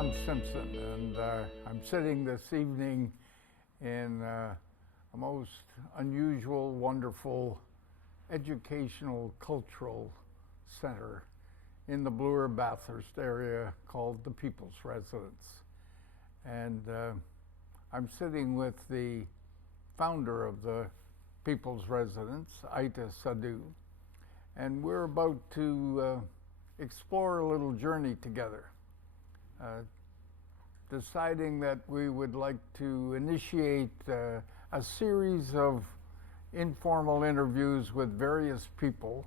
Ron Simpson, and I'm sitting this evening in a most unusual, wonderful educational, cultural center in the Bloor Bathurst area called the People's Residence. And I'm sitting with the founder of the People's Residence, Aita Saadu, and we're about to explore a little journey together, deciding that we would like to initiate a series of informal interviews with various people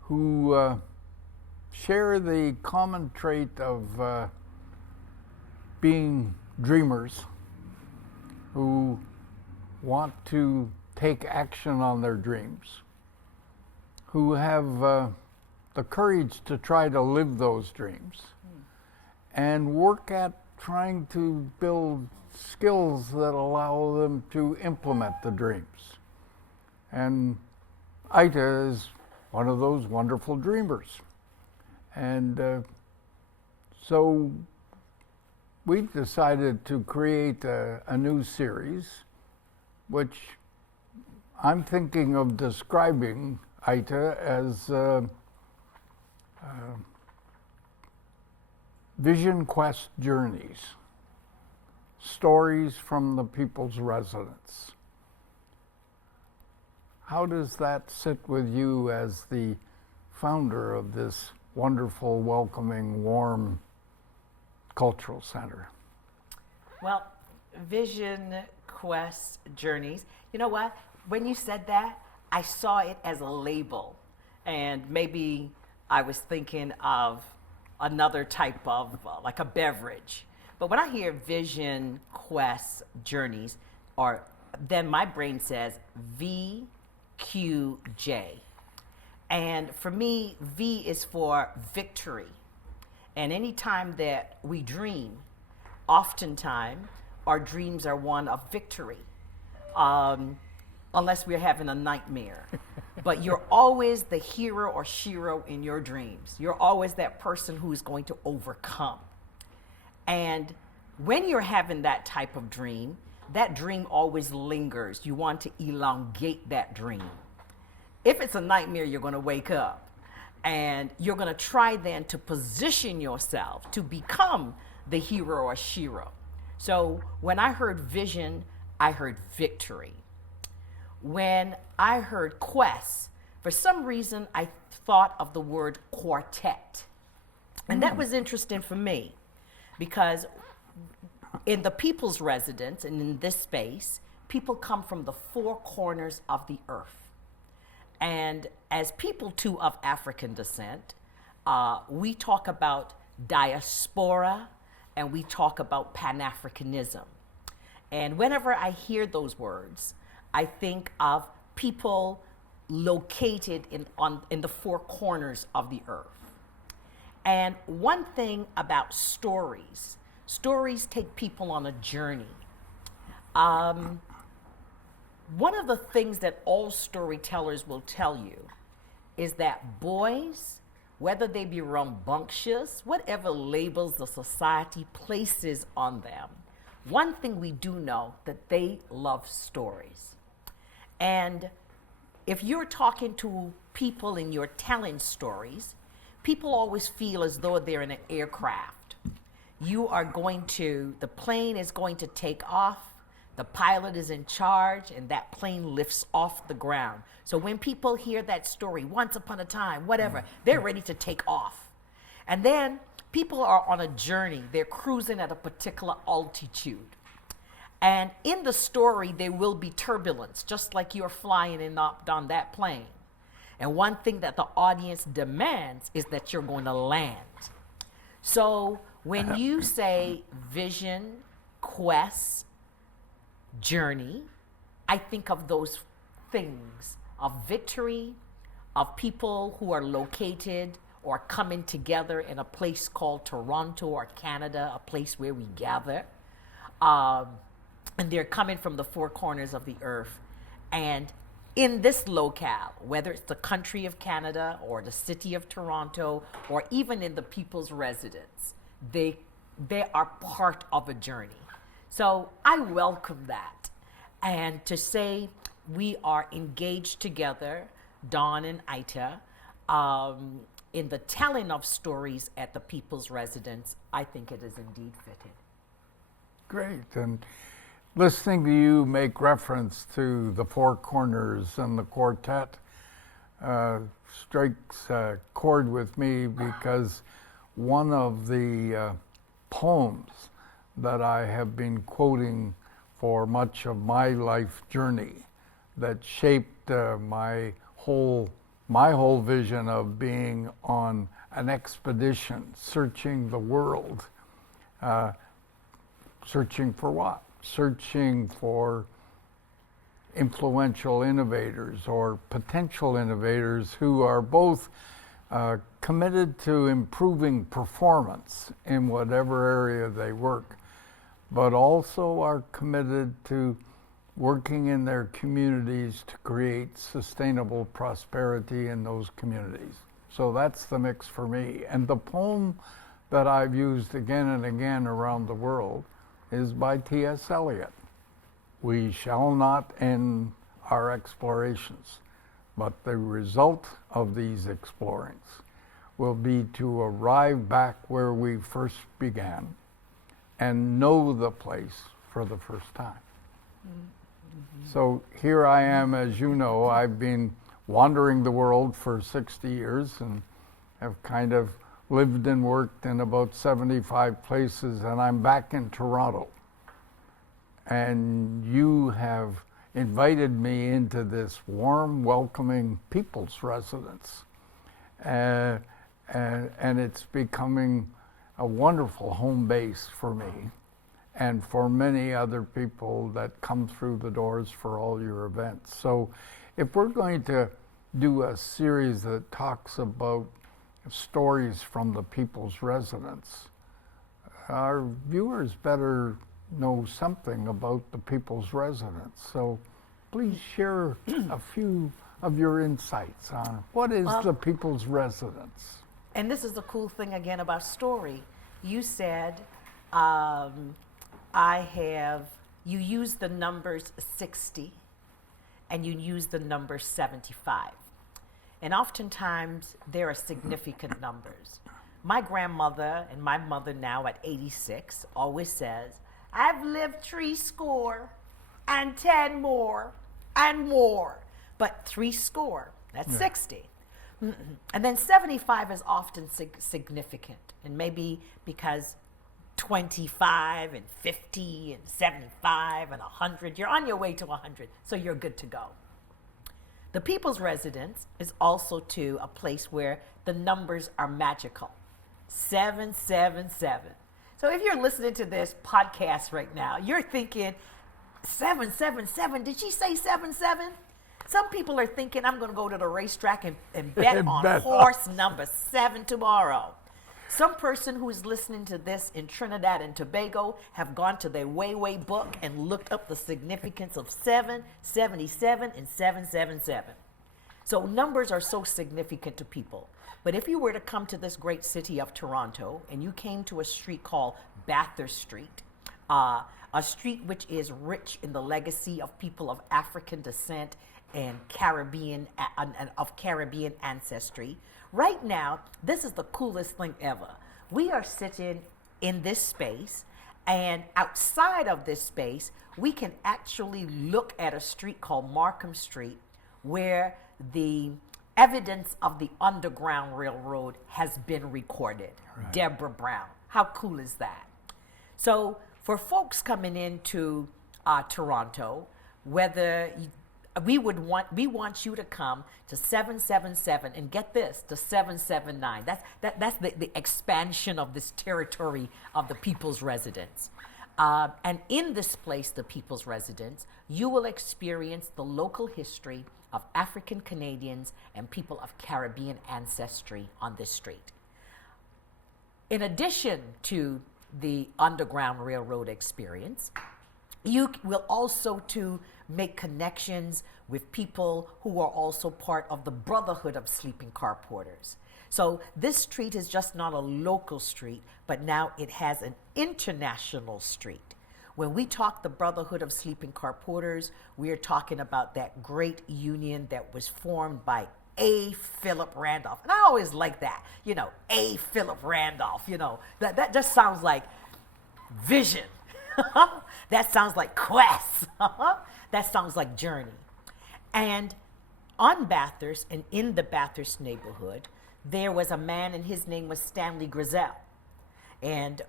who share the common trait of being dreamers who want to take action on their dreams, who have the courage to try to live those dreams and work at trying to build skills that allow them to implement the dreams. And Aita is one of those wonderful dreamers. And so we've decided to create a new series, which I'm thinking of describing Aita as Vision Quest Journeys, stories from the People's Residence. How does that sit with you as the founder of this wonderful, welcoming, warm cultural center? Well, Vision Quest Journeys, you know what? When you said that, I saw it as a label, and maybe I was thinking of another type of like a beverage. But when I hear Vision Quest Journeys, or then my brain says VQJ. And for me, V is for victory. And anytime that we dream, oftentimes our dreams are one of victory. Unless we're having a nightmare. But you're always the hero or shero in your dreams. You're always that person who's going to overcome. And when you're having that type of dream, that dream always lingers. You want to elongate that dream. If it's a nightmare, you're going to wake up. And you're going to try then to position yourself to become the hero or shero. So when I heard vision, I heard victory. When I heard quest, for some reason I thought of the word quartet. And that was interesting for me because in the People's Residence and in this space, people come from the four corners of the earth. And as people too of African descent, we talk about diaspora and we talk about Pan-Africanism. And whenever I hear those words, I think of people located in the four corners of the earth. And one thing about stories take people on a journey. One of the things that all storytellers will tell you is that boys, whether they be rambunctious, whatever labels the society places on them, one thing we do know that they love stories. And if you're talking to people and you're telling stories, people always feel as though they're in an aircraft. The plane is going to take off, the pilot is in charge, and that plane lifts off the ground. So when people hear that story, once upon a time, whatever, they're ready to take off. And then people are on a journey, they're cruising at a particular altitude. And in the story, there will be turbulence, just like you're flying and not on that plane. And one thing that the audience demands is that you're going to land. So when you say vision, quest, journey, I think of those things of victory, of people who are located or coming together in a place called Toronto or Canada, a place where we gather. And they're coming from the four corners of the earth. And in this locale, whether it's the country of Canada or the city of Toronto or even in the People's Residence, they they are part of a journey. So I welcome that. And to say we are engaged together, Dawn and Ita, in the telling of stories at the People's Residence, I think it is indeed fitting. Great. And listening to you make reference to the Four Corners and the quartet strikes a chord with me, because one of the poems that I have been quoting for much of my life journey that shaped my whole vision of being on an expedition, searching the world. Searching for what? Searching for influential innovators or potential innovators who are both committed to improving performance in whatever area they work, but also are committed to working in their communities to create sustainable prosperity in those communities. So that's the mix for me. And the poem that I've used again and again around the world is by T.S. Eliot. We shall not end our explorations, but the result of these explorings will be to arrive back where we first began and know the place for the first time. Mm-hmm. So here I am, as you know, I've been wandering the world for 60 years and have kind of lived and worked in about 75 places, and I'm back in Toronto. And you have invited me into this warm, welcoming People's Residence. And it's becoming a wonderful home base for me and for many other people that come through the doors for all your events. So if we're going to do a series that talks about stories from the People's Residence, our viewers better know something about the People's Residence. So please share a few of your insights on what is the People's Residence. And this is the cool thing again about story. You said, you use the numbers 60 and you use the number 75. And oftentimes there are significant numbers. My grandmother and my mother now at 86 always says, I've lived 70 and 10 more and more. But 70, that's 60. Mm-mm. And then 75 is often significant. And maybe because 25 and 50 and 75 and 100, you're on your way to 100, so you're good to go. The People's Residence is also to a place where the numbers are magical. 777. So if you're listening to this podcast right now, you're thinking, 777, did she say 77? Some people are thinking, I'm going to go to the racetrack and bet on horse number 7 tomorrow. Some person who is listening to this in Trinidad and Tobago have gone to their Way book and looked up the significance of 7, 77, and 777. So numbers are so significant to people. But if you were to come to this great city of Toronto and you came to a street called Bathurst Street, a street which is rich in the legacy of people of African descent and Caribbean ancestry. Right now, this is the coolest thing ever. We are sitting in this space, and outside of this space, we can actually look at a street called Markham Street, where the evidence of the Underground Railroad has been recorded. Right. Deborah Brown. How cool is that? So for folks coming into Toronto, whether we want you to come to 777 and get this, to 779. That's the expansion of this territory of the People's Residence. And in this place, the People's Residence, you will experience the local history of African Canadians and people of Caribbean ancestry on this street. In addition to the Underground Railroad experience, you will also to make connections with people who are also part of the Brotherhood of Sleeping Car Porters. So this street is just not a local street, but now it has an international street. When we talk the Brotherhood of Sleeping Car Porters, we are talking about that great union that was formed by A. Philip Randolph. And I always like that, A. Philip Randolph, that just sounds like vision. That sounds like quest. That sounds like journey. And on Bathurst and in the Bathurst neighborhood, there was a man, and his name was Stanley Grizzell. And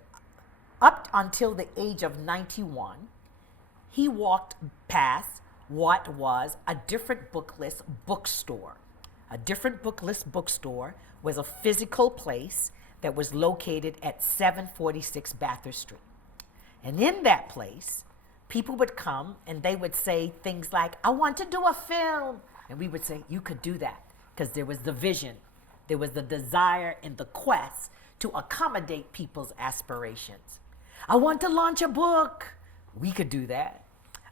up until the age of 91, he walked past what was a different booklist bookstore. A different booklist bookstore was a physical place that was located at 746 Bathurst Street. And in that place, people would come and they would say things like, I want to do a film. And we would say, you could do that, because there was the vision, there was the desire and the quest to accommodate people's aspirations. I want to launch a book. We could do that.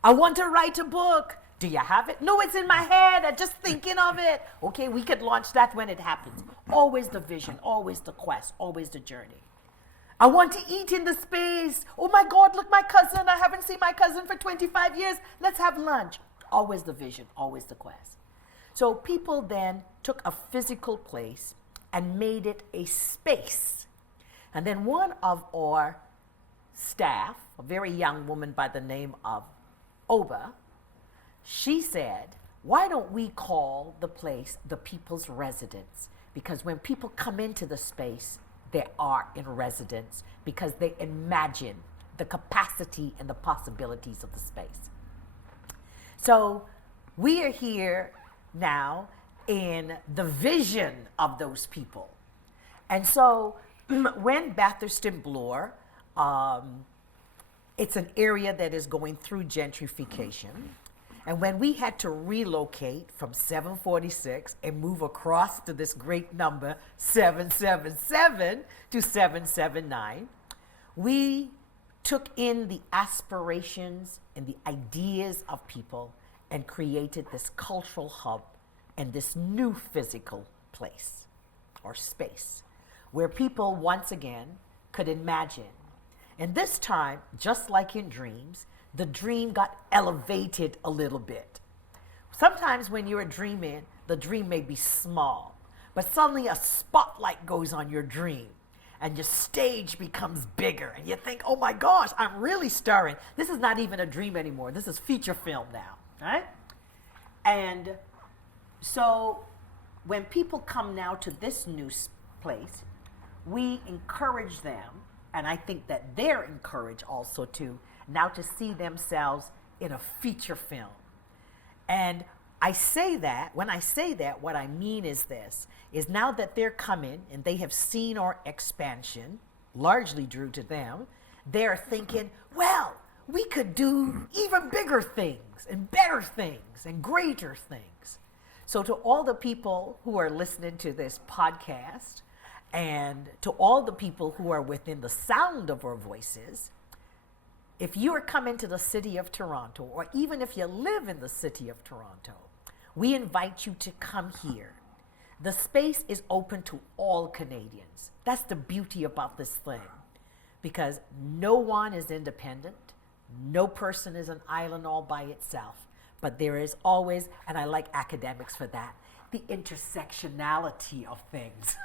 I want to write a book. Do you have it? No, it's in my head. I'm just thinking of it. Okay, we could launch that when it happens. Always the vision, always the quest, always the journey. I want to eat in the space. Oh my God, look, my cousin. I haven't seen my cousin for 25 years. Let's have lunch. Always the vision, always the quest. So people then took a physical place and made it a space. And then one of our staff, a very young woman by the name of Oba, she said, why don't we call the place the People's Residence? Because when people come into the space, they are in residence because they imagine the capacity and the possibilities of the space. So we are here now in the vision of those people. And so when Bathurst and Bloor, it's an area that is going through gentrification. And when we had to relocate from 746 and move across to this great number, 777 to 779, we took in the aspirations and the ideas of people and created this cultural hub and this new physical place or space where people once again could imagine. And this time, just like in dreams, the dream got elevated a little bit. Sometimes when you're dreaming, the dream may be small, but suddenly a spotlight goes on your dream and your stage becomes bigger and you think, oh my gosh, I'm really starring. This is not even a dream anymore. This is feature film now, right? And so when people come now to this new place, we encourage them, and I think that they're encouraged also to now to see themselves in a feature film. And I say that, when I say that, what I mean is this, is now that they're coming and they have seen our expansion, largely due to them, they're thinking, well, we could do even bigger things and better things and greater things. So to all the people who are listening to this podcast and to all the people who are within the sound of our voices, if you are coming to the city of Toronto, or even if you live in the city of Toronto, we invite you to come here. The space is open to all Canadians. That's the beauty about this thing, because no one is independent. No person is an island all by itself, but there is always, and I like academics for that, the intersectionality of things.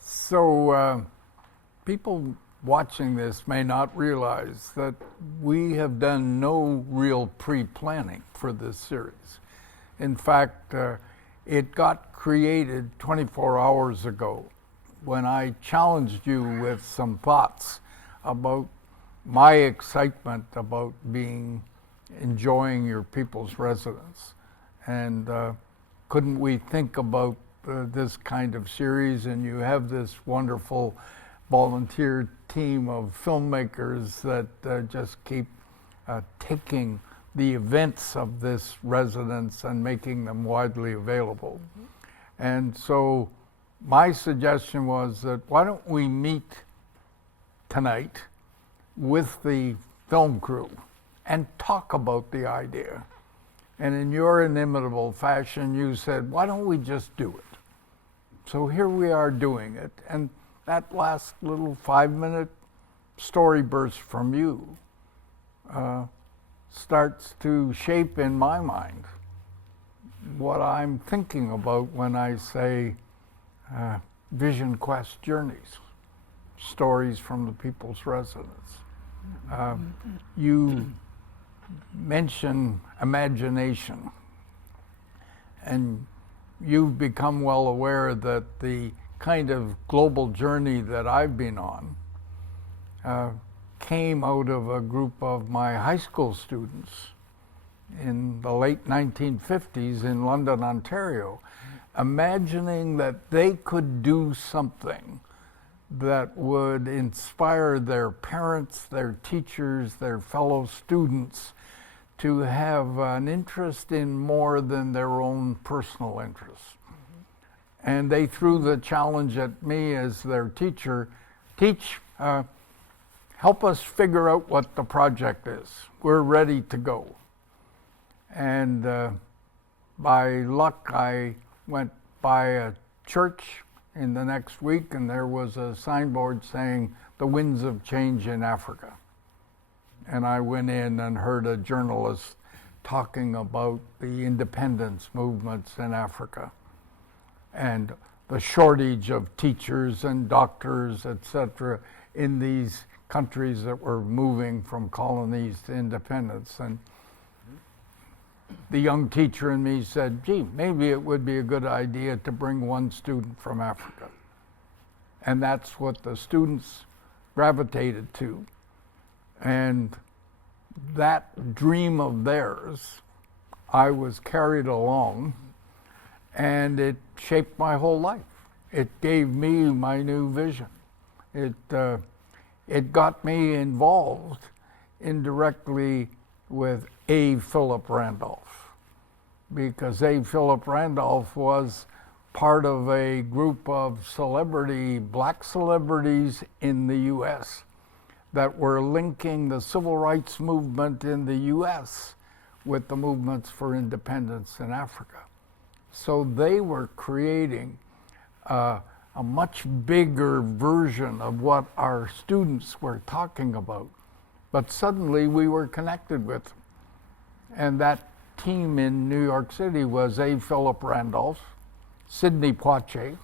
So people watching this may not realize that we have done no real pre-planning for this series. In fact, it got created 24 hours ago when I challenged you with some thoughts about my excitement about enjoying your People's Residence. And couldn't we think about this kind of series? And you have this wonderful volunteer team of filmmakers that just keep taking the events of this residence and making them widely available. Mm-hmm. And so my suggestion was that why don't we meet tonight with the film crew and talk about the idea And in your inimitable fashion, you said, why don't we just do it? So here we are doing it. And that last little 5-minute story burst from you starts to shape in my mind what I'm thinking about when I say Vision Quest Journeys, stories from the people's residence. You mention imagination, and you've become well aware that the kind of global journey that I've been on came out of a group of my high school students in the late 1950s in London, Ontario, imagining that they could do something that would inspire their parents, their teachers, their fellow students to have an interest in more than their own personal interests. And they threw the challenge at me as their teacher, help us figure out what the project is. We're ready to go. And by luck, I went by a church in the next week, and there was a signboard saying, "The Winds of Change in Africa." And I went in and heard a journalist talking about the independence movements in Africa and the shortage of teachers and doctors, etc., in these countries that were moving from colonies to independence. And the young teacher in me said, gee, maybe it would be a good idea to bring one student from Africa. And that's what the students gravitated to. And that dream of theirs, I was carried along, and it shaped my whole life. It gave me my new vision. It got me involved indirectly with A. Philip Randolph, because A. Philip Randolph was part of a group of black celebrities in the U.S. that were linking the civil rights movement in the U.S. with the movements for independence in Africa. So they were creating a much bigger version of what our students were talking about. But suddenly we were connected with them. And that team in New York City was A. Philip Randolph, Sidney Poitier,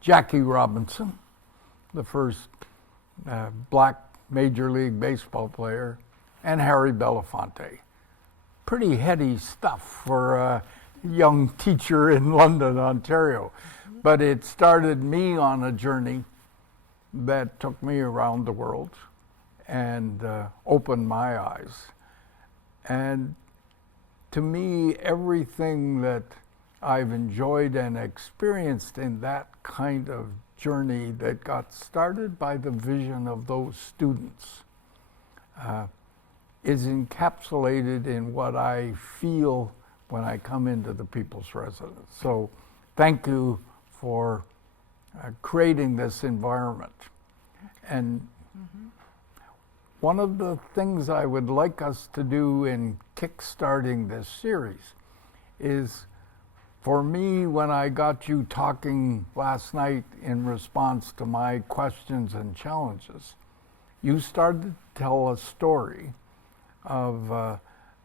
Jackie Robinson, the first black Major League Baseball player, and Harry Belafonte. Pretty heady stuff for a young teacher in London, Ontario. But it started me on a journey that took me around the world and opened my eyes. And to me, everything that I've enjoyed and experienced in that kind of journey that got started by the vision of those students is encapsulated in what I feel when I come into the People's Residence. So thank you for creating this environment. And one of the things I would like us to do in kickstarting this series is, for me, when I got you talking last night in response to my questions and challenges, you started to tell a story of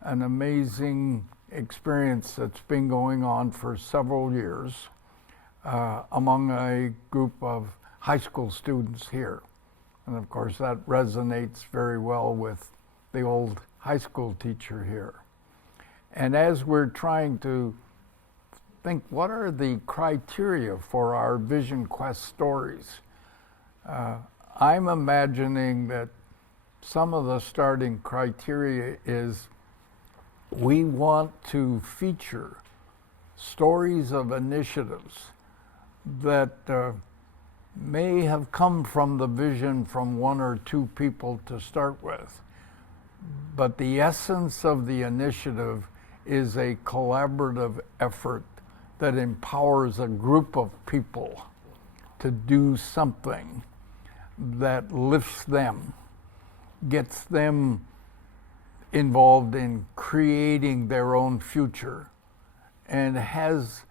an amazing experience that's been going on for several years among a group of high school students here. And of course, that resonates very well with the old high school teacher here. And as we're trying to think, what are the criteria for our Vision Quest stories? I'm imagining that some of the starting criteria is we want to feature stories of initiatives that may have come from the vision from one or two people to start with. But the essence of the initiative is a collaborative effort that empowers a group of people to do something that lifts them, gets them involved in creating their own future and has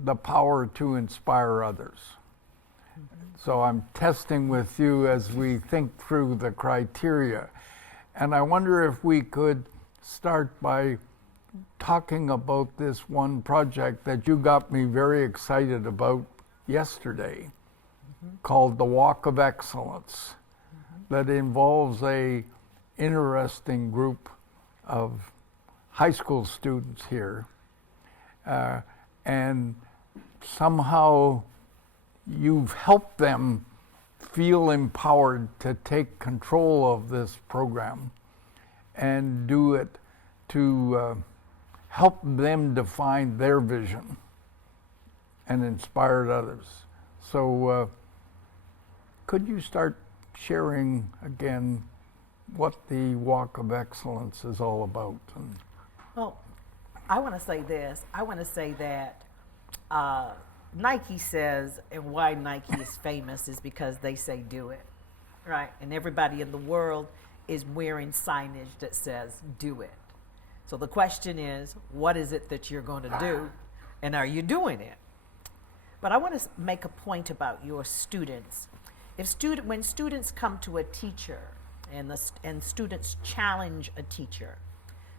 the power to inspire others. So I'm testing with you as we think through the criteria. And I wonder if we could start by talking about this one project that you got me very excited about yesterday, called the Walk of Excellence, that involves a interesting group of high school students here. And somehow you've helped them feel empowered to take control of this program and do it to help them define their vision and inspire others. So could you start sharing again what the Walk of Excellence is all about? Well, I want to say this. I want to say that Nike says, and why Nike is famous is because they say do it, right? And everybody in the world is wearing signage that says do it. So the question is, what is it that you're going to do, and are you doing it? But I want to make a point about your students. When students come to a teacher and students challenge a teacher,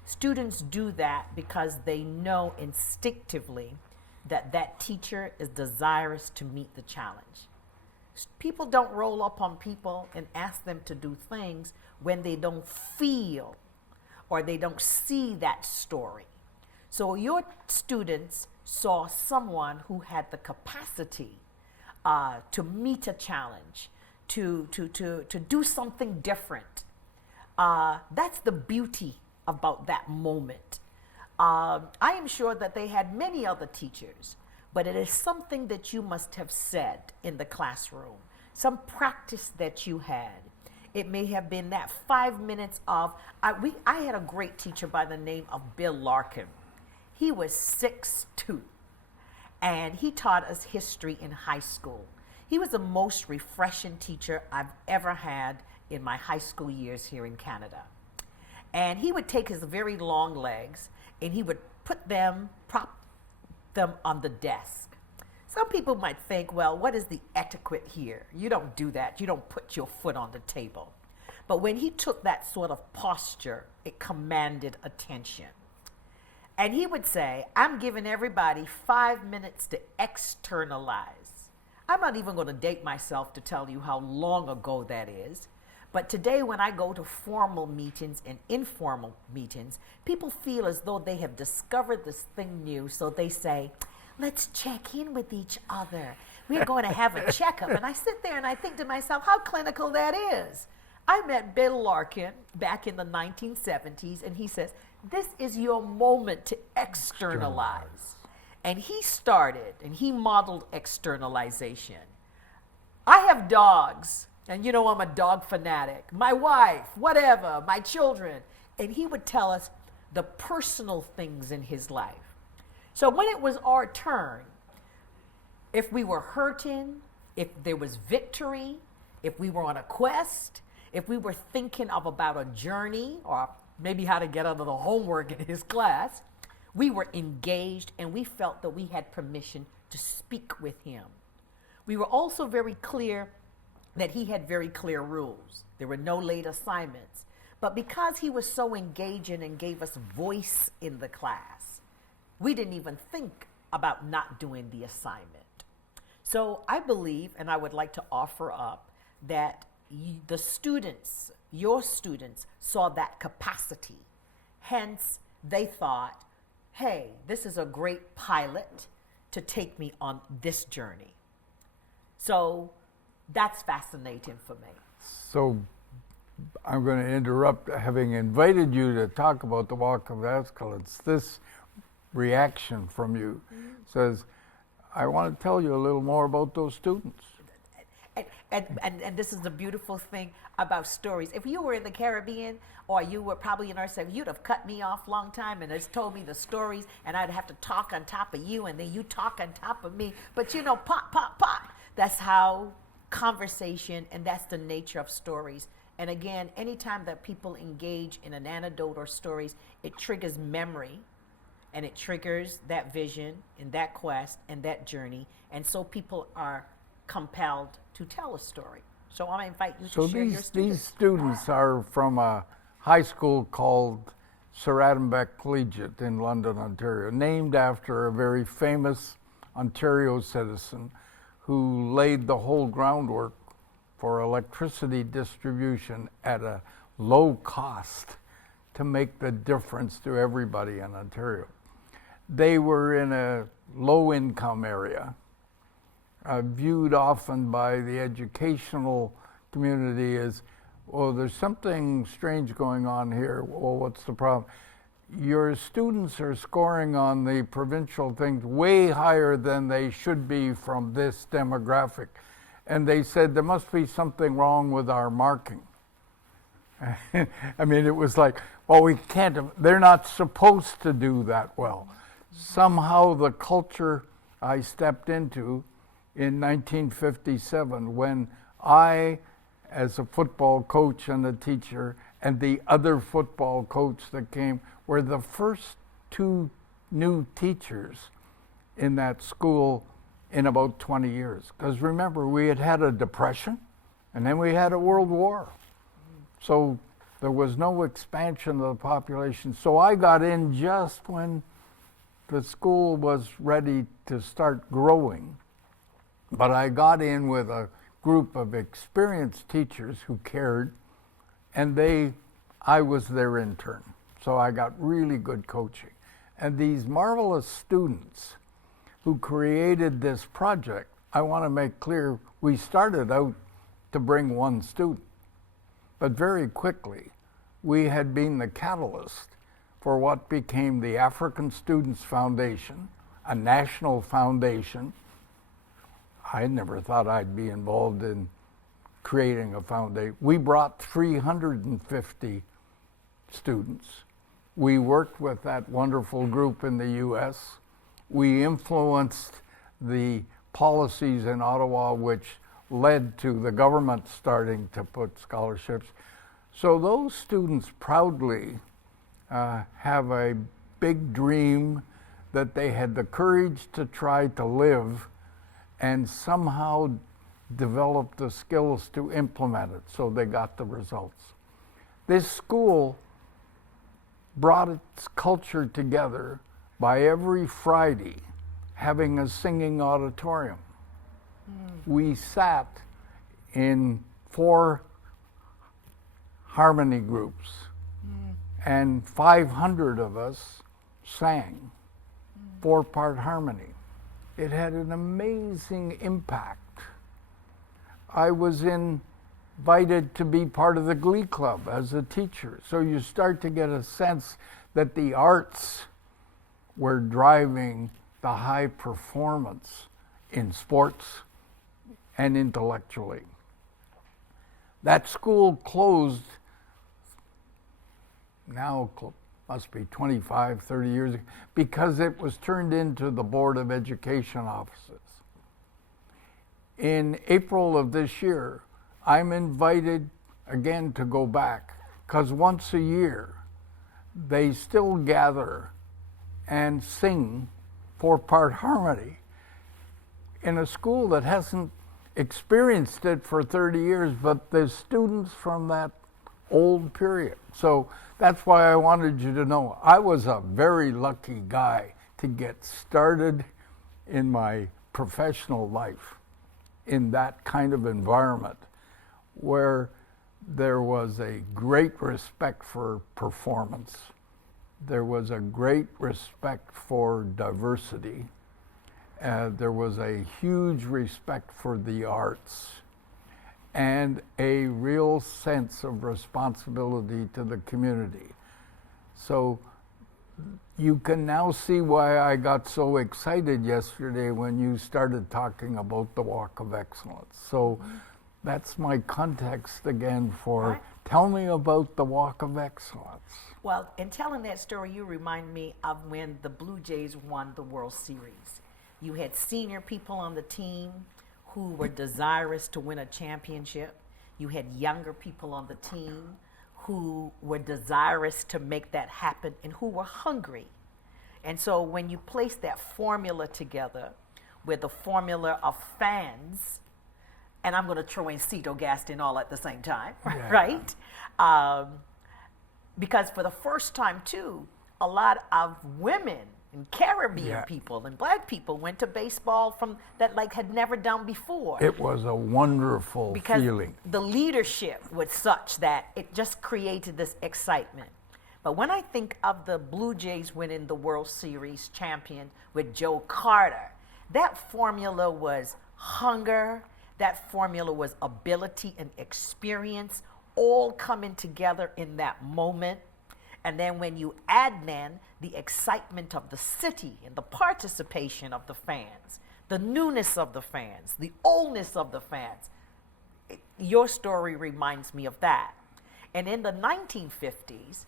students do that because they know instinctively that that teacher is desirous to meet the challenge. People don't roll up on people and ask them to do things when they don't feel or they don't see that story. So your students saw someone who had the capacity to meet a challenge, to do something different. That's the beauty about that moment. I am sure that they had many other teachers, but it is something that you must have said in the classroom, some practice that you had. It may have been that 5 minutes of, I had a great teacher by the name of Bill Larkin. He was 6'2", and he taught us history in high school. He was the most refreshing teacher I've ever had in my high school years here in Canada. And he would take his very long legs and he would prop them on the desk. Some people might think, well, what is the etiquette here? You don't do that. You don't put your foot on the table. But when he took that sort of posture, it commanded attention. And he would say, I'm giving everybody 5 minutes to externalize. I'm not even going to date myself to tell you how long ago that is. But today, when I go to formal meetings and informal meetings, people feel as though they have discovered this thing new. So they say, let's check in with each other. We're going to have a checkup. And I sit there and I think to myself, how clinical that is. I met Bill Larkin back in the 1970s, and he says, this is your moment to externalize. And he started, and he modeled externalization. I have dogs. And you know I'm a dog fanatic. My wife, whatever, my children. And he would tell us the personal things in his life. So when it was our turn, if we were hurting, if there was victory, if we were on a quest, if we were thinking about a journey or maybe how to get out of the homework in his class, we were engaged and we felt that we had permission to speak with him. We were also very clear that he had very clear rules. There were no late assignments. But because he was so engaging and gave us voice in the class, we didn't even think about not doing the assignment. So I believe, and I would like to offer up, that the students, your students, saw that capacity. Hence, they thought, hey, this is a great pilot to take me on this journey. So that's fascinating for me. So I'm going to interrupt, having invited you to talk about the Walk of Excellence. This reaction from you says, I want to tell you a little more about those students. And this is the beautiful thing about stories. If you were in the Caribbean or you were probably in our city, you'd have cut me off long time and just told me the stories, and I'd have to talk on top of you, and then you talk on top of me. But you know, pop, pop, pop. That's how conversation, and that's the nature of stories, And again, anytime that people engage in an anecdote or stories, it triggers memory and it triggers that vision and that quest and that journey. And so people are compelled to tell a story. So I invite you So to share your these students. students are from a high school called Sir Adambeck Collegiate in London, Ontario, named after a very famous Ontario citizen who laid the whole groundwork for electricity distribution at a low cost to make the difference to everybody in Ontario. They were in a low income area, viewed often by the educational community as, well, there's something strange going on here. Well, what's the problem? Your students are scoring on the provincial things way higher than they should be from this demographic. And they said there must be something wrong with our marking. I mean, it was like, well, we can't, they're not supposed to do that well. Somehow the culture I stepped into in 1957, when I, as a football coach and a teacher, and the other football coach that came, were the first two new teachers in that school in about 20 years. Because remember, we had had a depression, and then we had a world war. So there was no expansion of the population. So I got in just when the school was ready to start growing. But I got in with a group of experienced teachers who cared, and I was their intern. So I got really good coaching. And these marvelous students who created this project, I want to make clear, we started out to bring one student. But very quickly, we had been the catalyst for what became the African Students Foundation, a national foundation. I never thought I'd be involved in creating a foundation. We brought 350 students. We worked with that wonderful group in the US. We influenced the policies in Ottawa, which led to the government starting to put scholarships. So those students proudly have a big dream that they had the courage to try to live and somehow develop the skills to implement it, so they got the results. This school brought its culture together by every Friday having a singing auditorium. We sat in 4 harmony groups, and 500 of us sang 4-part harmony. It had an amazing impact. I was invited to be part of the Glee Club as a teacher. So you start to get a sense that the arts were driving the high performance in sports and intellectually. That school closed now must be 25, 30 years ago, because it was turned into the Board of Education offices. In April of this year, I'm invited again to go back, because once a year, they still gather and sing 4-part harmony in a school that hasn't experienced it for 30 years, but the students from that old period. So that's why I wanted you to know I was a very lucky guy to get started in my professional life in that kind of environment where there was a great respect for performance. There was a great respect for diversity. There was a huge respect for the arts and a real sense of responsibility to the community. So you can now see why I got so excited yesterday when you started talking about the Walk of Excellence. So that's my context again for tell me about the Walk of Excellence. Well, in telling that story, you remind me of when the Blue Jays won the World Series. You had senior people on the team who were desirous to win a championship. You had younger people on the team who were desirous to make that happen and who were hungry. And so when you place that formula together with the formula of fans, and I'm going to throw in Cito Gaston all at the same time, Yeah. right? Because for the first time, too, a lot of women and Caribbean Yeah. people and black people went to baseball from that like had never done before. It was a wonderful Because feeling. the leadership was such that it just created this excitement. But when I think of the Blue Jays winning the World Series champion with Joe Carter, that formula was hunger, that formula was ability and experience, all coming together in that moment. And then when you add then the excitement of the city and the participation of the fans, the newness of the fans, the oldness of the fans, your story reminds me of that. And in the 1950s,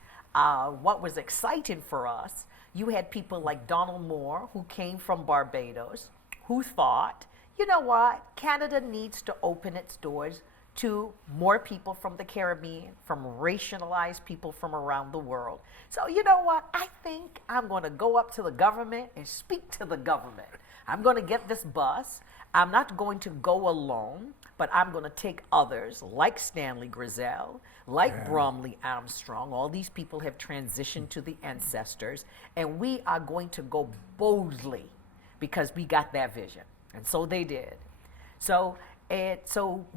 what was exciting for us, you had people like Donald Moore, who came from Barbados, who thought, you know what, Canada needs to open its doors to more people from the Caribbean, from racialized people from around the world. So you know what, I think I'm going to go up to the government and speak to the government. I'm going to get this bus. I'm not going to go alone, but I'm going to take others like Stanley Grizel, like Bromley Armstrong. All these people have transitioned to the ancestors, and we are going to go boldly because we got that vision. And so they did. So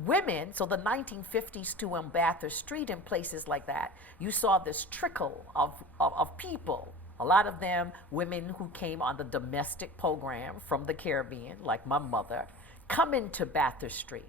women, so the 1950s too on Bathurst Street and places like that, you saw this trickle of people. A lot of them women who came on the domestic program from the Caribbean, like my mother, come into Bathurst Street.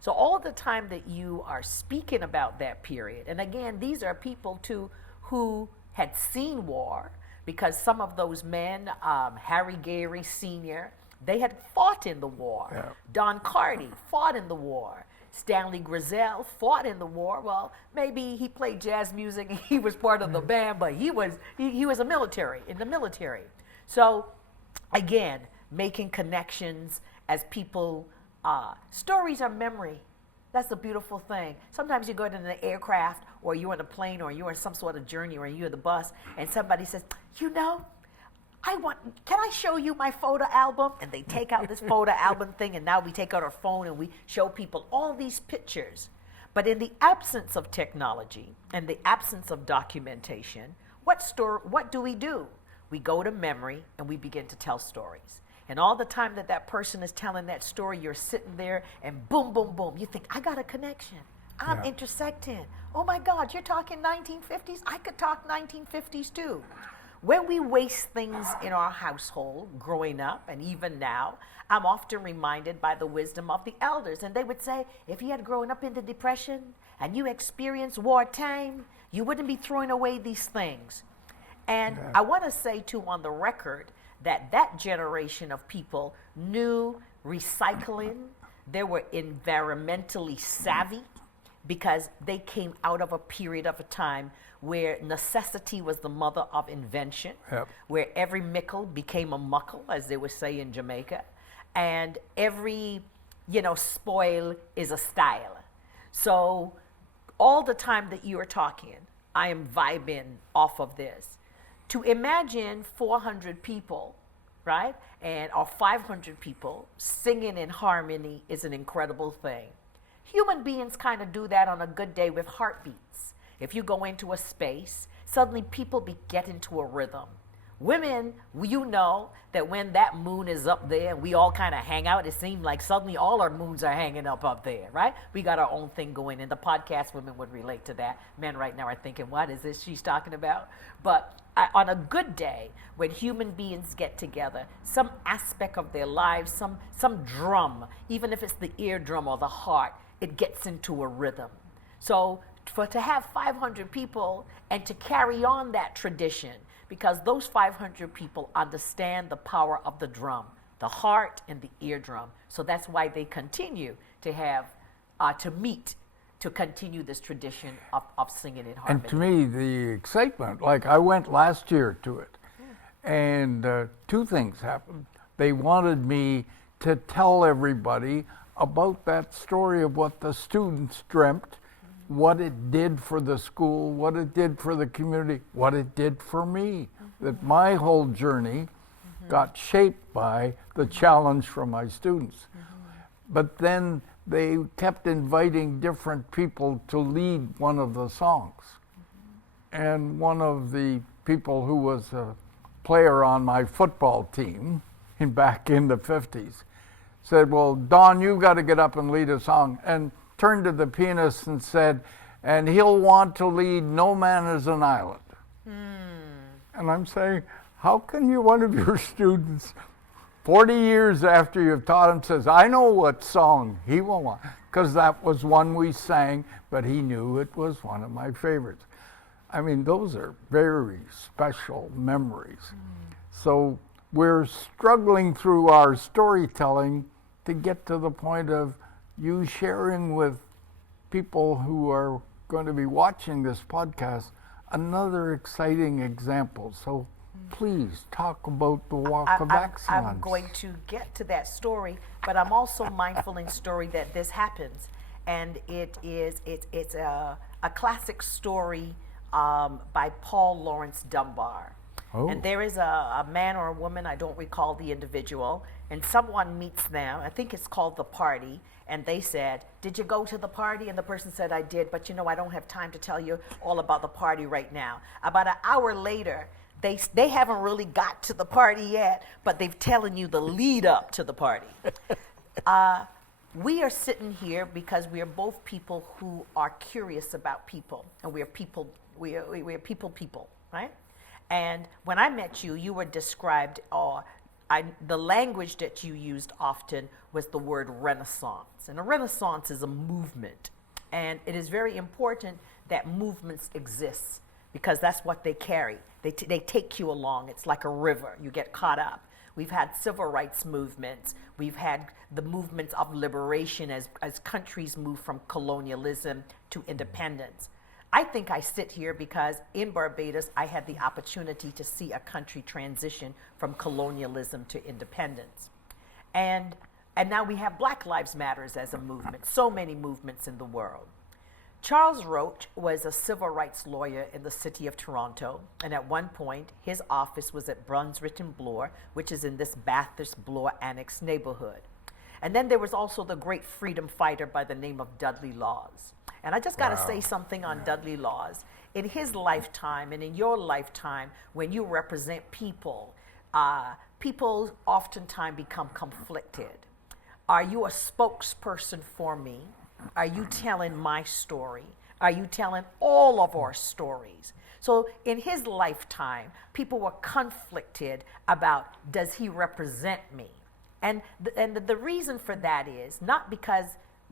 So all the time that you are speaking about that period, and again, these are people too who had seen war, because some of those men, Harry Gary Sr., they had fought in the war. Yeah. Don Carty fought in the war. Stanley Grizel fought in the war. Well, maybe he played jazz music and he was part of the band, but he was a military, in the military. So again, making connections as people, stories are memory. That's a beautiful thing. Sometimes you go in an aircraft or you're on a plane or you're on some sort of journey or you're in the bus and somebody says, you know, can I show you my photo album? And they take out this photo album thing, and now we take out our phone and we show people all these pictures. But in the absence of technology and the absence of documentation, what do? We go to memory and we begin to tell stories. And all the time that person is telling that story, you're sitting there and boom, boom, boom. You think, I got a connection. I'm intersecting. Oh my God, you're talking 1950s? I could talk 1950s too. When we waste things in our household, growing up, and even now, I'm often reminded by the wisdom of the elders. And they would say, if you had grown up in the Depression and you experienced wartime, you wouldn't be throwing away these things. And I want to say, too, on the record, that generation of people knew recycling. They were environmentally savvy because they came out of a period of a time where necessity was the mother of invention, where every mickle became a muckle, as they would say in Jamaica, and every, spoil is a style. So all the time that you are talking, I am vibing off of this. To imagine 400 people, right, or 500 people singing in harmony is an incredible thing. Human beings kind of do that on a good day with heartbeats. If you go into a space, suddenly people get into a rhythm. Women, you know that when that moon is up there and we all kind of hang out, it seems like suddenly all our moons are hanging up there, right? We got our own thing going, and the podcast women would relate to that. Men right now are thinking, what is this she's talking about? But on a good day, when human beings get together, some aspect of their lives, some drum, even if it's the eardrum or the heart, it gets into a rhythm. So to have 500 people and to carry on that tradition, because those 500 people understand the power of the drum, the heart and the eardrum. So that's why they continue to have, to meet, to continue this tradition of singing in harmony. And to me, the excitement, like I went last year to it, and two things happened. They wanted me to tell everybody about that story of what the students dreamt, what it did for the school, what it did for the community, what it did for me. That my whole journey got shaped by the challenge from my students. But then they kept inviting different people to lead one of the songs. And one of the people who was a player on my football team back in the 50s said, well, Don, you got to get up and lead a song. And turned to the pianist and said, and he'll want to lead No Man is an Island. And I'm saying, how can you, one of your students, 40 years after you've taught him, says, I know what song he will want, because that was one we sang, but he knew it was one of my favorites. I mean, those are very special memories. So we're struggling through our storytelling to get to the point of you sharing with people who are going to be watching this podcast another exciting example. So please talk about the Walk of Excellence. I'm going to get to that story, but I'm also mindful in story that this happens, and it's a classic story by Paul Laurence Dunbar. Oh. And there is a man or a woman, I don't recall the individual, and someone meets them, I think it's called The Party, and they said, did you go to the party? And the person said, I did, but you know, I don't have time to tell you all about the party right now. About an hour later, they haven't really got to the party yet, but they've telling you the lead up to the party. We are sitting here because we are both people who are curious about people, and we are people, right? And when I met you, you were described, the language that you used often was the word Renaissance. And a Renaissance is a movement. And it is very important that movements exist because that's what they carry. They take you along. It's like a river. You get caught up. We've had civil rights movements. We've had the movements of liberation as countries move from colonialism to independence. I think I sit here because in Barbados, I had the opportunity to see a country transition from colonialism to independence. And now we have Black Lives Matters as a movement, so many movements in the world. Charles Roach was a civil rights lawyer in the city of Toronto, and at one point, his office was at Brunswick and Bloor, which is in this Bathurst-Bloor Annex neighborhood. And then there was also the great freedom fighter by the name of Dudley Laws. And I just got to say something on Dudley Laws. In his lifetime and in your lifetime, when you represent people, people oftentimes become conflicted. Are you a spokesperson for me? Are you telling my story? Are you telling all of our stories? So in his lifetime, people were conflicted about, does he represent me? And the reason for that is not because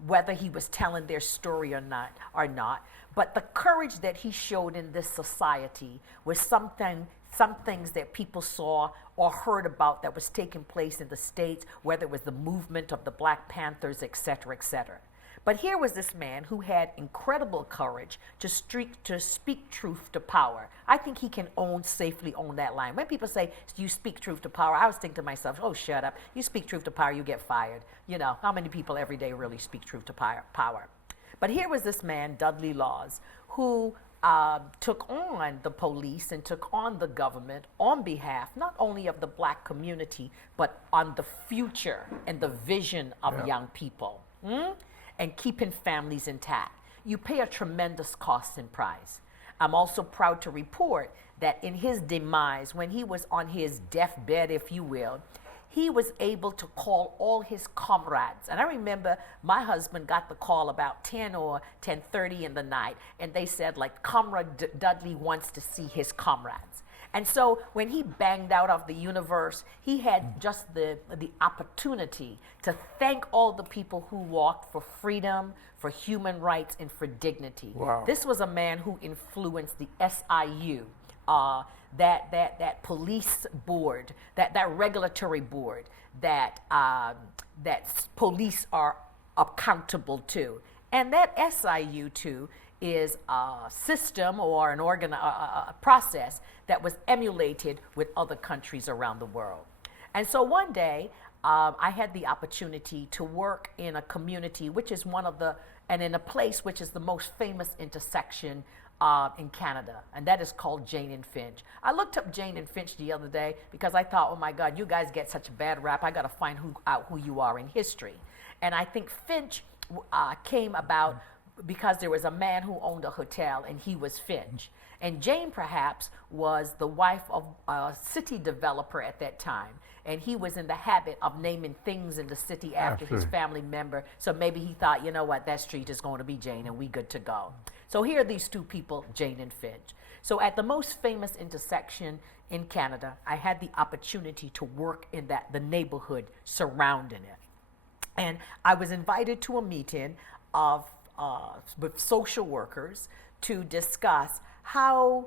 whether he was telling their story or not, but the courage that he showed in this society was some things that people saw or heard about that was taking place in the States, whether it was the movement of the Black Panthers, et cetera, et cetera. But here was this man who had incredible courage to speak truth to power. I think he can safely own that line. When people say, you speak truth to power, I was thinking to myself, oh, shut up. You speak truth to power, you get fired. You know, how many people every day really speak truth to power? But here was this man, Dudley Laws, who took on the police and took on the government on behalf not only of the Black community, but on the future and the vision of young people. And keeping families intact. You pay a tremendous cost and price. I'm also proud to report that in his demise, when he was on his deathbed, if you will, he was able to call all his comrades. And I remember my husband got the call about 10 or 10:30 in the night, and they said, like, Comrade Dudley wants to see his comrades. And so when he banged out of the universe, he had just the opportunity to thank all the people who walked for freedom, for human rights, and for dignity. Wow. This was a man who influenced the SIU, that police board, that regulatory board that police are accountable to. And that SIU too is a system or a process that was emulated with other countries around the world. And so one day, I had the opportunity to work in a community which is and in a place which is the most famous intersection in Canada, and that is called Jane and Finch. I looked up Jane and Finch the other day because I thought, oh my God, you guys get such a bad rap. I got to find out who you are in history. And I think Finch came about because there was a man who owned a hotel, and he was Finch. And Jane, perhaps, was the wife of a city developer at that time. And he was in the habit of naming things in the city after his family member. So maybe he thought, you know what, that street is going to be Jane, and we good to go. So here are these two people, Jane and Finch. So at the most famous intersection in Canada, I had the opportunity to work in the neighborhood surrounding it. And I was invited to a meeting with social workers to discuss how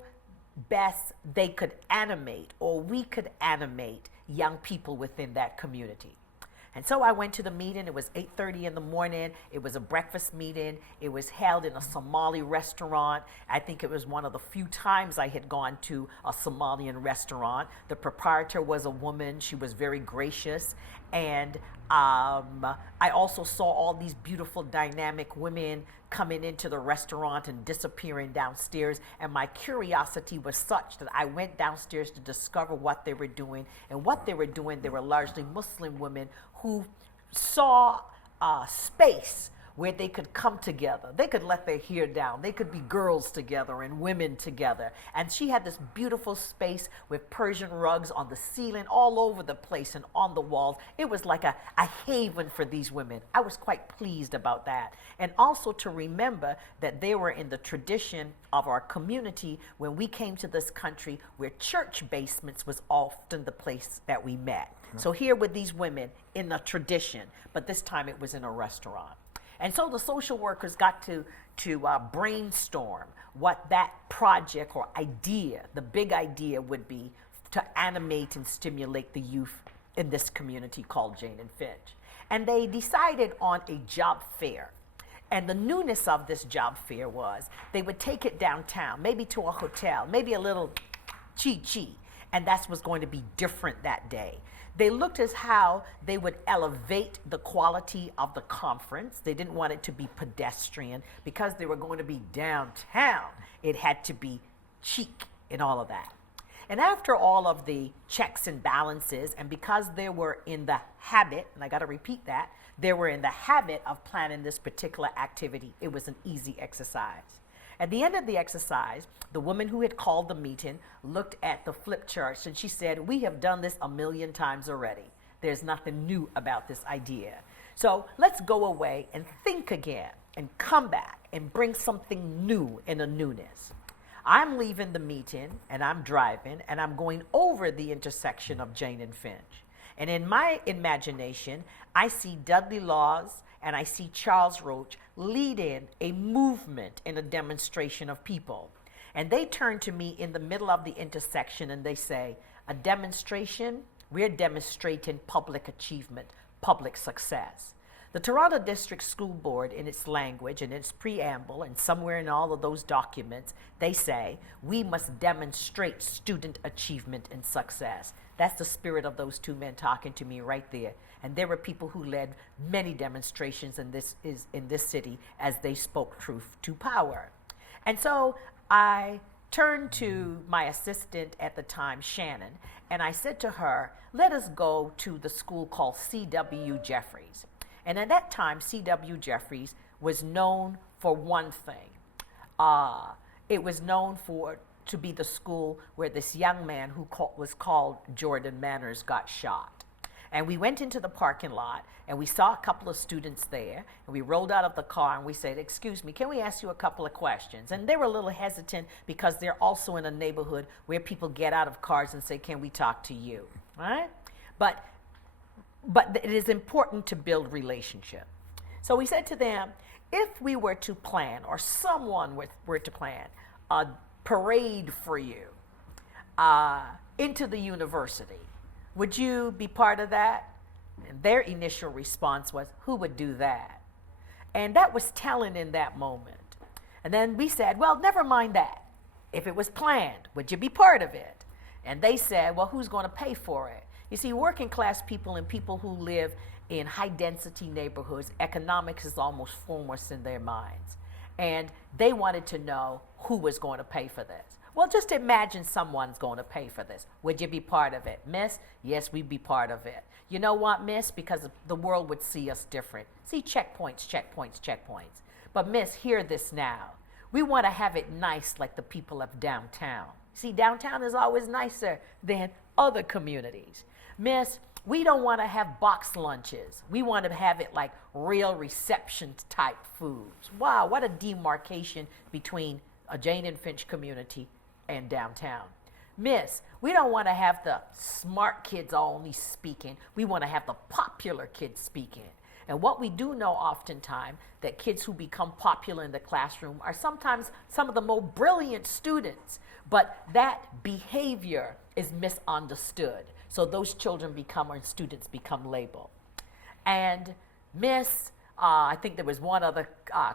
best they could animate, or we could animate, young people within that community. And so I went to the meeting. It was 8:30 in the morning. It was a breakfast meeting. It was held in a Somali restaurant. I think it was one of the few times I had gone to a Somalian restaurant. The proprietor was a woman. She was very gracious. And I also saw all these beautiful, dynamic women coming into the restaurant and disappearing downstairs. And my curiosity was such that I went downstairs to discover what they were doing. And what they were doing, they were largely Muslim women who saw space where they could come together. They could let their hair down. They could be girls together and women together. And she had this beautiful space with Persian rugs on the ceiling, all over the place and on the walls. It was like a haven for these women. I was quite pleased about that. And also to remember that they were in the tradition of our community when we came to this country, where church basements was often the place that we met. So here were these women in a tradition, but this time it was in a restaurant. And so the social workers got to brainstorm what that project or idea, the big idea, would be to animate and stimulate the youth in this community called Jane and Finch. And they decided on a job fair. And the newness of this job fair was they would take it downtown, maybe to a hotel, maybe a little chi-chi, and that's what's going to be different that day. They looked as how they would elevate the quality of the conference. They didn't want it to be pedestrian because they were going to be downtown. It had to be chic and all of that. And after all of the checks and balances, and because they were in the habit, and I got to repeat that, they were in the habit of planning this particular activity, it was an easy exercise. At the end of the exercise, the woman who had called the meeting looked at the flip charts and she said, "We have done this 1,000,000 times already. There's nothing new about this idea. So let's go away and think again and come back and bring something new in a newness." I'm leaving the meeting and I'm driving and I'm going over the intersection of Jane and Finch. And in my imagination, I see Dudley Laws and I see Charles Roach leading a movement in a demonstration of people. And they turn to me in the middle of the intersection and they say, "A demonstration? We're demonstrating public achievement, public success." The Toronto District School Board, in its language and its preamble, and somewhere in all of those documents, they say, we must demonstrate student achievement and success. That's the spirit of those two men talking to me right there. And there were people who led many demonstrations in this city as they spoke truth to power. And so I turned to my assistant at the time, Shannon, and I said to her, let us go to the school called C.W. Jeffries. And at that time, C.W. Jeffries was known for one thing. It was known to be the school where this young man who was called Jordan Manners got shot. And we went into the parking lot and we saw a couple of students there, and we rolled out of the car and we said, "Excuse me, can we ask you a couple of questions?" And they were a little hesitant because they're also in a neighborhood where people get out of cars and say, "Can we talk to you?" Right? But it is important to build relationship. So we said to them, if we were to plan, or someone were to plan, a parade for you into the university, would you be part of that? And their initial response was, who would do that? And that was telling in that moment. And then we said, well, never mind that. If it was planned, would you be part of it? And they said, well, who's going to pay for it? You see, working class people and people who live in high density neighborhoods, economics is almost foremost in their minds. And they wanted to know who was going to pay for this. Well, just imagine someone's going to pay for this. Would you be part of it? Miss, yes, we'd be part of it. You know what, miss? Because the world would see us different. See, checkpoints, checkpoints, checkpoints. But miss, hear this now. We want to have it nice like the people of downtown. See, downtown is always nicer than other communities. Miss, we don't want to have box lunches. We want to have it like real reception type foods. Wow, what a demarcation between a Jane and Finch community and downtown. Miss, we don't want to have the smart kids only speaking. We want to have the popular kids speaking. And what we do know oftentimes, that kids who become popular in the classroom are sometimes some of the most brilliant students, but that behavior is misunderstood. So those children become, or students become labeled. And miss, I think there was one other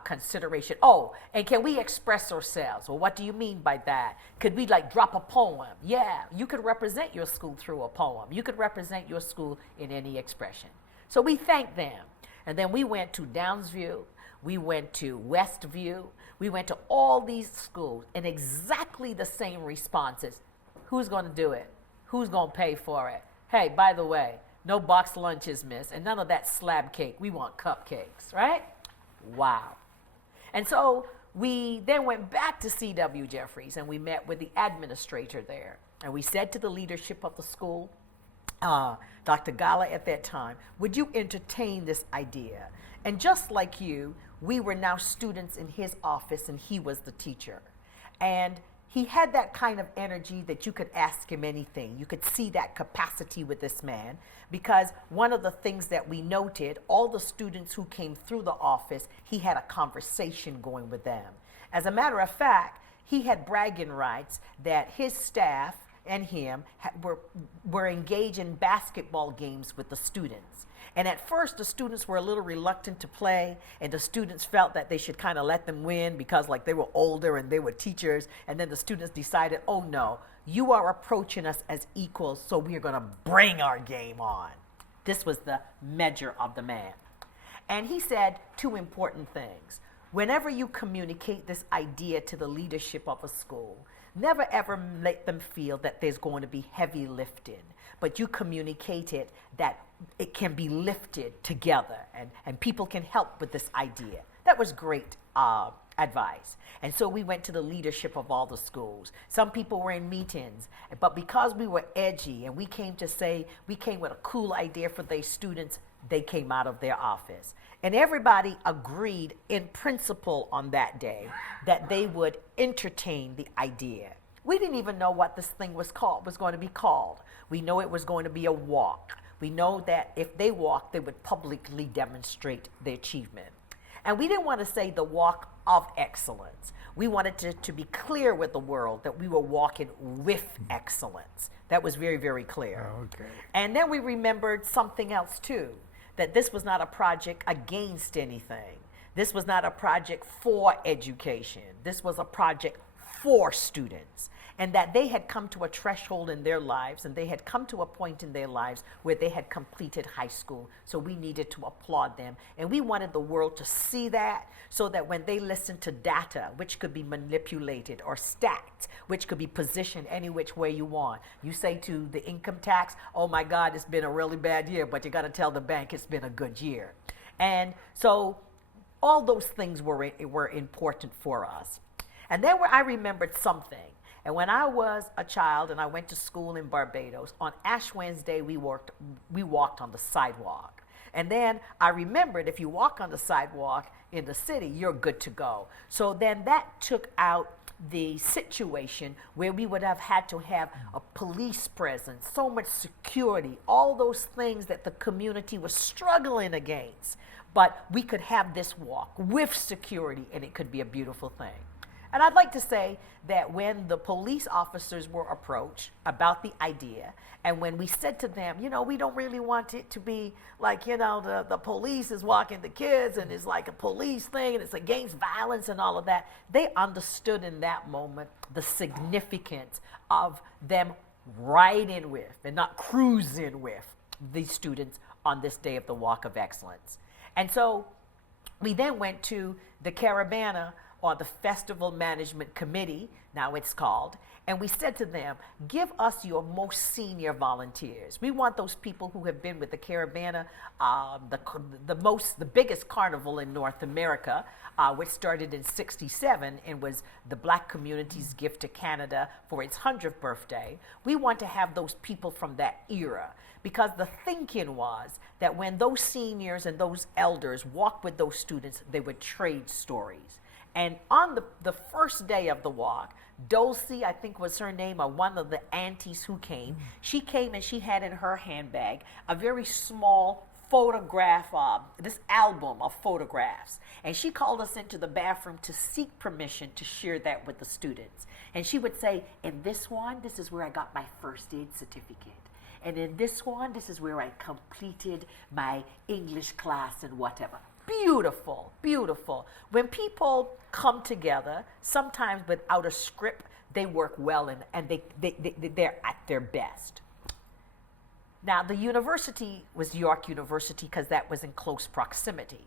consideration. Oh, and can we express ourselves? Well, what do you mean by that? Could we like drop a poem? Yeah, you could represent your school through a poem. You could represent your school in any expression. So we thanked them. And then we went to Downsview, we went to Westview, we went to all these schools, and exactly the same responses. Who's going to do it? Who's going to pay for it? Hey, by the way, no box lunches, miss, and none of that slab cake. We want cupcakes, right? Wow. And so we then went back to C.W. Jeffries, and we met with the administrator there. And we said to the leadership of the school, Dr. Gala at that time, would you entertain this idea? And just like you, we were now students in his office and he was the teacher. And he had that kind of energy that you could ask him anything. You could see that capacity with this man, because one of the things that we noted, all the students who came through the office, he had a conversation going with them. As a matter of fact, he had bragging rights that his staff and him were engaged in basketball games with the students. And at first, the students were a little reluctant to play, and the students felt that they should kind of let them win because like they were older and they were teachers. And then the students decided, oh no, you are approaching us as equals, so we are going to bring our game on. This was the measure of the man. And he said two important things. Whenever you communicate this idea to the leadership of a school, never ever let them feel that there's going to be heavy lifting, but you communicate it that it can be lifted together and people can help with this idea. That was great advice. And so we went to the leadership of all the schools. Some people were in meetings, but because we were edgy and we came with a cool idea for their students, they came out of their office. And everybody agreed in principle on that day that they would entertain the idea. We didn't even know what this thing was going to be called. We know it was going to be a walk. We know that if they walked, they would publicly demonstrate their achievement. And we didn't want to say the walk of excellence. We wanted to be clear with the world that we were walking with excellence. That was very, very clear. Okay. And then we remembered something else too, that this was not a project against anything. This was not a project for education. This was a project for students. And that they had come to a threshold in their lives, and they had come to a point in their lives where they had completed high school. So we needed to applaud them. And we wanted the world to see that, so that when they listened to data, which could be manipulated, or stats, which could be positioned any which way you want. You say to the income tax, oh my God, it's been a really bad year, but you got to tell the bank it's been a good year. And so all those things were important for us. And then I remembered something. And when I was a child and I went to school in Barbados, on Ash Wednesday, we walked on the sidewalk. And then I remembered if you walk on the sidewalk in the city, you're good to go. So then that took out the situation where we would have had to have a police presence, so much security, all those things that the community was struggling against. But we could have this walk with security, and it could be a beautiful thing. And I'd like to say that when the police officers were approached about the idea, and when we said to them, we don't really want it to be like, the police is walking the kids and it's like a police thing and it's against violence and all of that, they understood in that moment the significance of them ride in with and not cruise in with these students on this day of the Walk of Excellence. And so we then went to the Caravana, or the Festival Management Committee, now it's called, and we said to them, give us your most senior volunteers. We want those people who have been with the Caravana, the biggest carnival in North America, which started in '67 and was the Black community's gift to Canada for its 100th birthday. We want to have those people from that era, because the thinking was that when those seniors and those elders walked with those students, they would trade stories. And on the first day of the walk, Dulcie, I think was her name, or one of the aunties who came, she came and she had in her handbag a very small photograph, this album of photographs. And she called us into the bathroom to seek permission to share that with the students. And she would say, in this one, this is where I got my first aid certificate. And in this one, this is where I completed my English class and whatever. Beautiful, beautiful. When people come together, sometimes without a script, they work well and they're at their best. Now, the university was York University because that was in close proximity.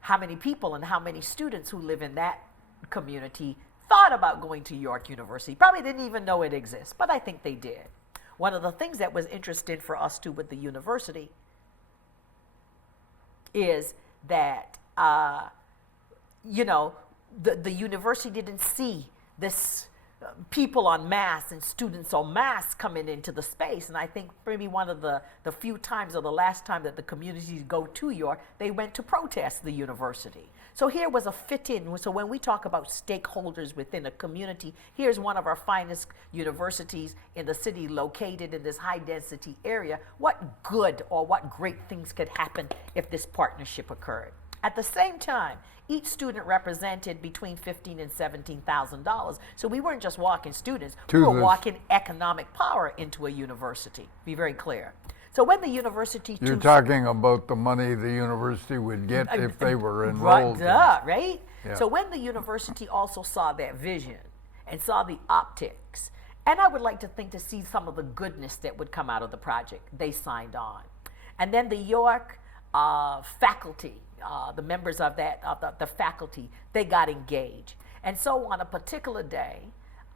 How many people and how many students who live in that community thought about going to York University? Probably didn't even know it exists, but I think they did. One of the things that was interesting for us too with the university is that, the university didn't see this people en masse and students en masse coming into the space. And I think maybe one of the few times, or the last time that the communities go to York, they went to protest the university. So here was a fit in. So when we talk about stakeholders within a community, here's one of our finest universities in the city located in this high density area. What good or what great things could happen if this partnership occurred? At the same time, each student represented between $15,000 and $17,000. So we weren't just walking students, we were walking economic power into a university. Be very clear. So when the university... You're talking about the money the university would get if they were enrolled. Right? Yeah. So when the university also saw that vision and saw the optics, and I would like to think to see some of the goodness that would come out of the project, they signed on. And then the York faculty, the members of the faculty, they got engaged. And so on a particular day,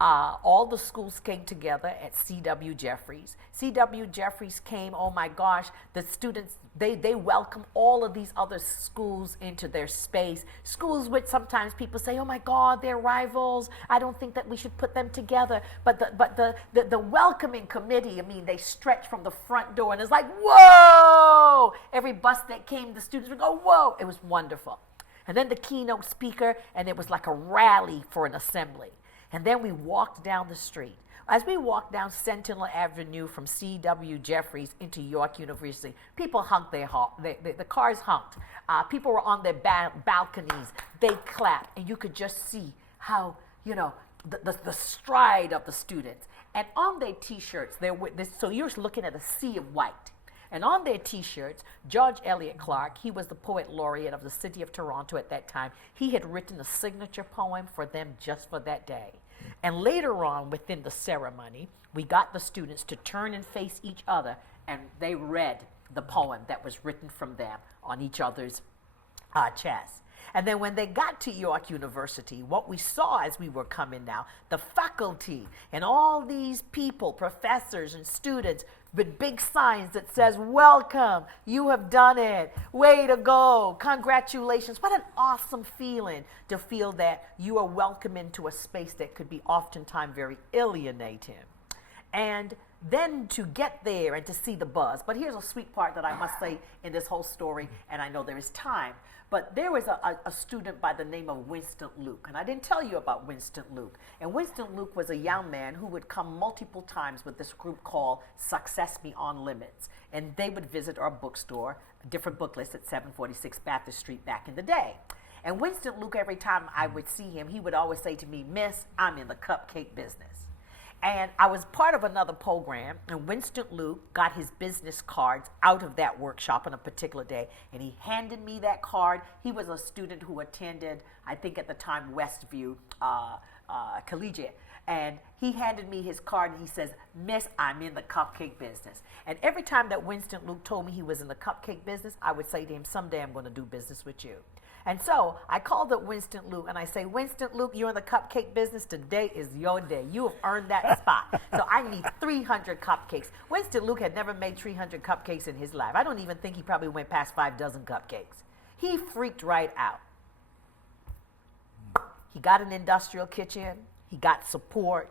all the schools came together at C.W. Jeffries. C.W. Jeffries came, oh my gosh, the students, they welcome all of these other schools into their space. Schools which sometimes people say, oh my God, they're rivals. I don't think that we should put them together. But the welcoming committee, I mean, they stretch from the front door and it's like, whoa! Every bus that came, the students would go, whoa! It was wonderful. And then the keynote speaker, and it was like a rally for an assembly. And then we walked down the street. As we walked down Sentinel Avenue from C.W. Jeffries into York University, people honked the cars honked. People were on their balconies. They clapped. And you could just see how, the stride of the students. And on their T-shirts, so you're looking at a sea of white. And on their T-shirts, George Eliot Clark, he was the poet laureate of the city of Toronto at that time. He had written a signature poem for them just for that day. And later on, within the ceremony, we got the students to turn and face each other, and they read the poem that was written from them on each other's chest. And then when they got to York University, what we saw as we were coming now, the faculty and all these people, professors and students, with big signs that says, welcome, you have done it, way to go, congratulations. What an awesome feeling to feel that you are welcome into a space that could be oftentimes very alienating. And then to get there and to see the buzz. But here's a sweet part that I must say in this whole story, and I know there is time. But there was a student by the name of Winston Luke, and I didn't tell you about Winston Luke. And Winston Luke was a young man who would come multiple times with this group called Success Beyond Limits. And they would visit our bookstore, different book lists at 746 Bathurst Street back in the day. And Winston Luke, every time I would see him, he would always say to me, Miss, I'm in the cupcake business. And I was part of another program, and Winston Luke got his business cards out of that workshop on a particular day, and he handed me that card. He was a student who attended, I think at the time, Westview collegiate. And he handed me his card and he says, "Miss, I'm in the cupcake business." And every time that Winston Luke told me he was in the cupcake business, I would say to him, "Someday I'm going to do business with you." And so I called up Winston Luke and I say, "Winston Luke, you're in the cupcake business. Today is your day. You have earned that spot. So I need 300 cupcakes." Winston Luke had never made 300 cupcakes in his life. I don't even think he probably went past 5 dozen cupcakes. He freaked right out. He got an industrial kitchen. He got support.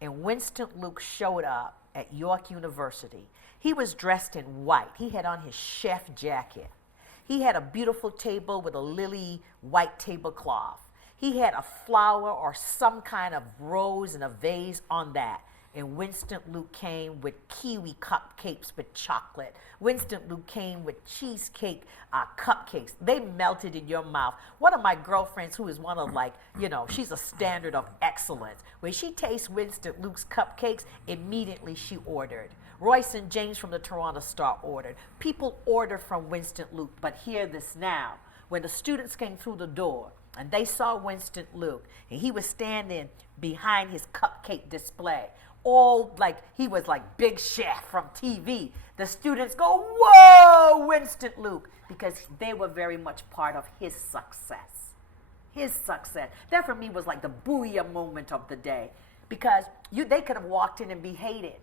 And Winston Luke showed up at York University. He was dressed in white. He had on his chef jacket. He had a beautiful table with a lily white tablecloth. He had a flower or some kind of rose in a vase on that. And Winston Luke came with kiwi cupcakes with chocolate. Winston Luke came with cheesecake cupcakes. They melted in your mouth. One of my girlfriends, who is one of she's a standard of excellence. When she tastes Winston Luke's cupcakes, immediately she ordered. Royce and James from the Toronto Star ordered. People order from Winston Luke, but hear this now. When the students came through the door and they saw Winston Luke, and he was standing behind his cupcake display, all like he was like Big Chef from TV. The students go, "Whoa, Winston Luke," because they were very much part of his success. His success. That for me was like the booyah moment of the day, because they could have walked in and be hated.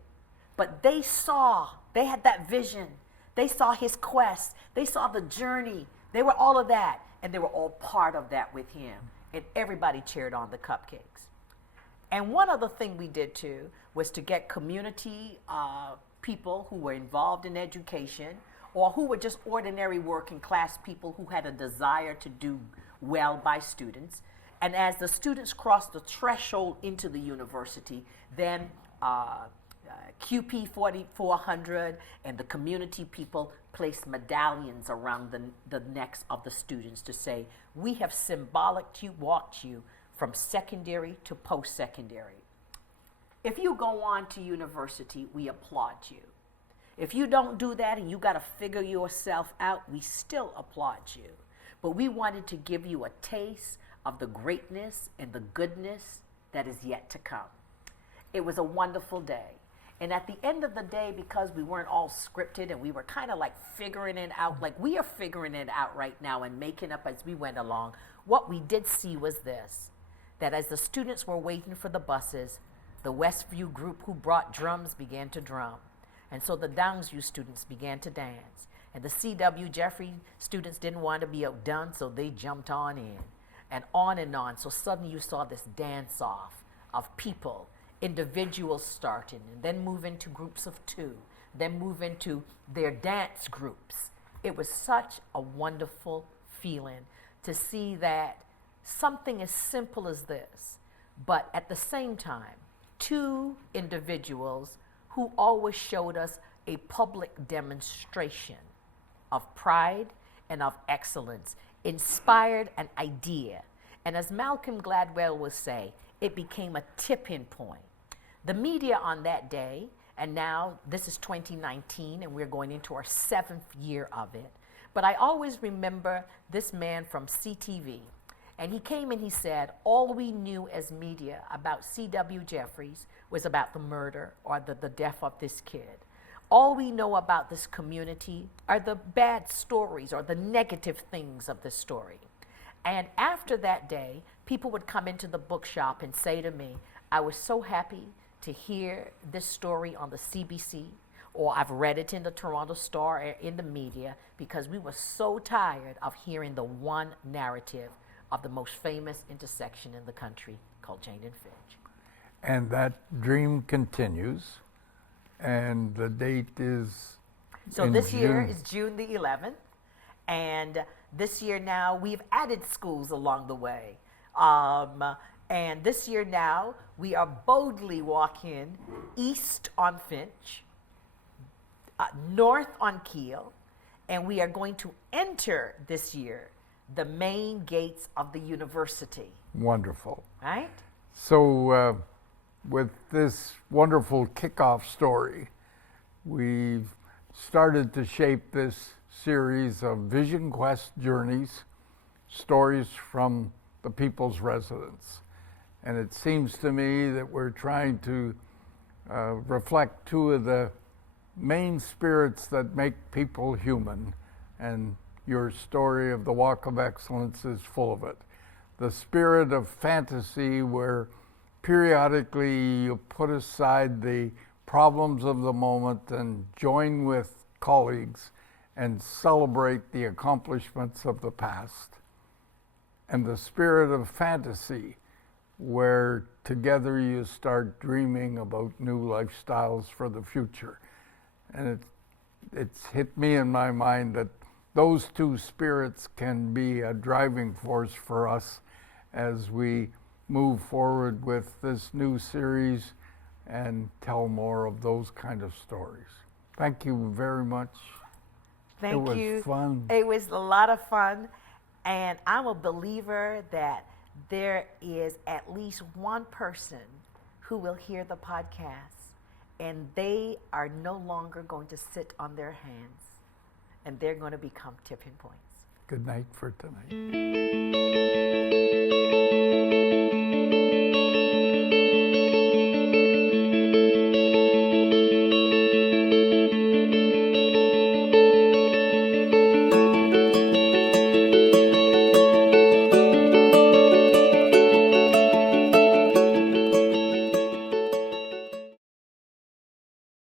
But they had that vision. They saw his quest. They saw the journey. They were all of that. And they were all part of that with him. And everybody cheered on the cupcakes. And one other thing we did too was to get community people who were involved in education or who were just ordinary working class people who had a desire to do well by students. And as the students crossed the threshold into the university, then QP 4400 and the community people placed medallions around the necks of the students to say, "We have walked you from secondary to post-secondary." If you go on to university, we applaud you. If you don't do that and you got to figure yourself out, we still applaud you. But we wanted to give you a taste of the greatness and the goodness that is yet to come. It was a wonderful day. And at the end of the day, because we weren't all scripted and we were kind of like figuring it out, like we are figuring it out right now and making up as we went along, what we did see was this, that as the students were waiting for the buses, the Westview group who brought drums began to drum. And so the Downsview students began to dance. And the C.W. Jeffrey students didn't want to be outdone, so they jumped on in. And on and on. So suddenly you saw this dance-off of people, individuals starting, and then move into groups of 2, then move into their dance groups. It was such a wonderful feeling to see that something as simple as this, but at the same time, 2 individuals who always showed us a public demonstration of pride and of excellence, inspired an idea. And as Malcolm Gladwell would say, it became a tipping point. The media on that day, and now this is 2019 and we're going into our 7th year of it, but I always remember this man from CTV, and he came and he said, all we knew as media about C.W. Jeffries was about the murder or the death of this kid. All we know about this community are the bad stories or the negative things of this story. And after that day, people would come into the bookshop and say to me, "I was so happy to hear this story on the CBC, or I've read it in the Toronto Star or in the media, because we were so tired of hearing the one narrative of the most famous intersection in the country called Jane and Finch." And that dream continues. And the date is So this year is June the 11th. And this year now, we've added schools along the way. And this year now, we are boldly walking east on Finch, north on Keele, and we are going to enter this year the main gates of the university. Wonderful. Right? So with this wonderful kickoff story, we've started to shape this series of Vision Quest journeys, stories from the people's residence. And it seems to me that we're trying to reflect two of the main spirits that make people human. And your story of the Walk of Excellence is full of it. The spirit of fantasy, where periodically you put aside the problems of the moment and join with colleagues and celebrate the accomplishments of the past. And the spirit of fantasy, where together you start dreaming about new lifestyles for the future. And it's hit me in my mind that those two spirits can be a driving force for us as we move forward with this new series and tell more of those kind of stories. Thank you very much. Thank it you. was fun. It was a lot of fun. And I'm a believer that there is at least one person who will hear the podcast and they are no longer going to sit on their hands and they're going to become tipping points. Good night for tonight.